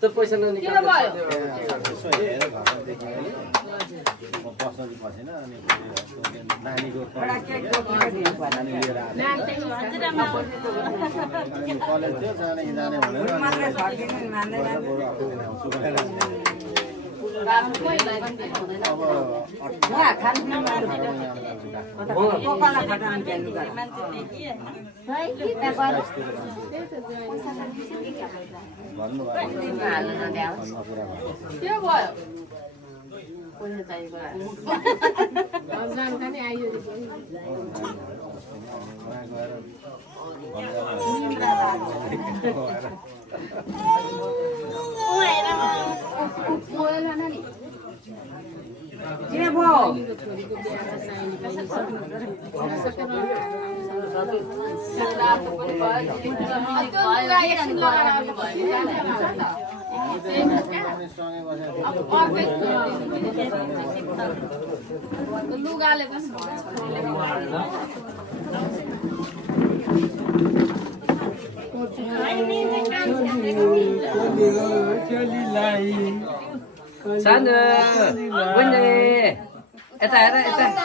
त पैसा ननिकाल बस्न बसेन अनि नानीको कलेज थियो जाने भनेर लुगाले सानो बहिनी यता हेर यता